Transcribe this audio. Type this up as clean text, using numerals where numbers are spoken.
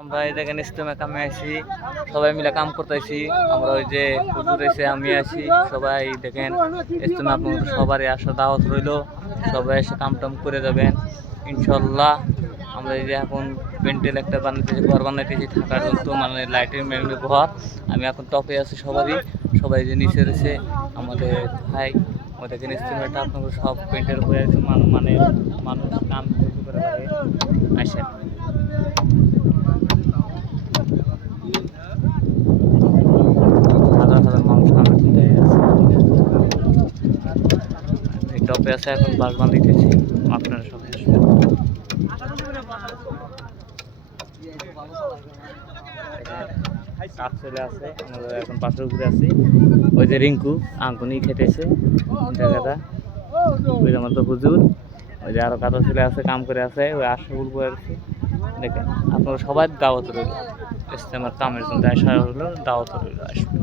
আমরা এই দেখেন ইজতেমা কামে আছি, সবাই মিলে কাম করতেছি। আমরা ওই যে হুজুর এসে আমি আছি, সবাই দেখেন ইজতেমা আপনাদের সবারই আসা দাওয়াত রইল। সবাই এসে কাম টাম করে যাবেন ইনশাল্লাহ। আমরা এই যে এখন পেন্টেল একটা বানাইতেছি, ঘর বানাইতেছি থাকার জন্য, মানে লাইটের মেরুনের ঘর। আমি এখন টপে আছি সবাই যে নিচে রয়েছে আমাদের ভাই। আমাদের এখানে ইজতেমাটা আপনাদের সব পেন্টের হয়ে আছে, মানে মানুষ কাম করে লাগে আসেন। হাজার হাজার মানুষ কামের চিন্তায় আছে। এই টপে আছে, এখন বাস বাঁধিতেছি, আপনারা সবাই আসবেন। কাজ চলে আছে, আমরা এখন পাশের উপরে আছি। ওই যে রিঙ্কু আঙ্কুনি খেতেছে জায়গাটা, ওই যে আমার তো হুজুর, ওই যে আরো কাদা ছেলে আছে কাম করে আছে, ওই আশরাফুল বয়ে আছে। দেখেন আপনারা সবাই দাওয়াত রইল, ইজতেমার কামের জন্য আসা হলো, দাওয়াত রইল, আসবেন।